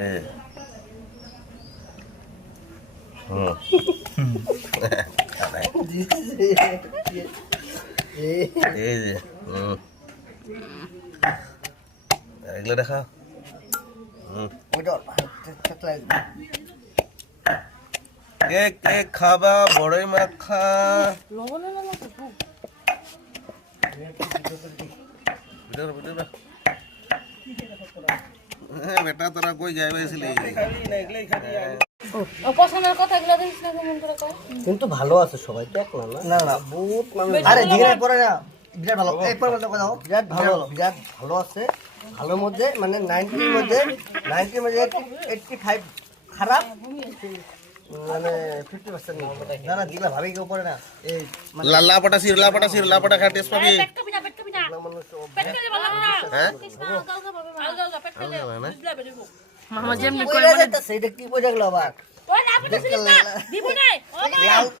এই যে এগুলো দেখা কেক কেক খাবা বড়ই মাখা বেটা তোরা কই যাই পাইছিলি কিন্তু ভালো আছে সবাই দেখলাম না না বহুত মানুষ আরে জিগরা পরে না বিরাট ভালো একবার বলতে দাও বিরাট ভালো আছে ভালোর মধ্যে মানে 90 এর মধ্যে 85 খারাপ মানে 50% না না দিলা ভাবি কেউ পড়ে না এই লাপাটা খা টেস্ট পাবি মামা যেমনি করে সেইটা কি কই দেখলো আবার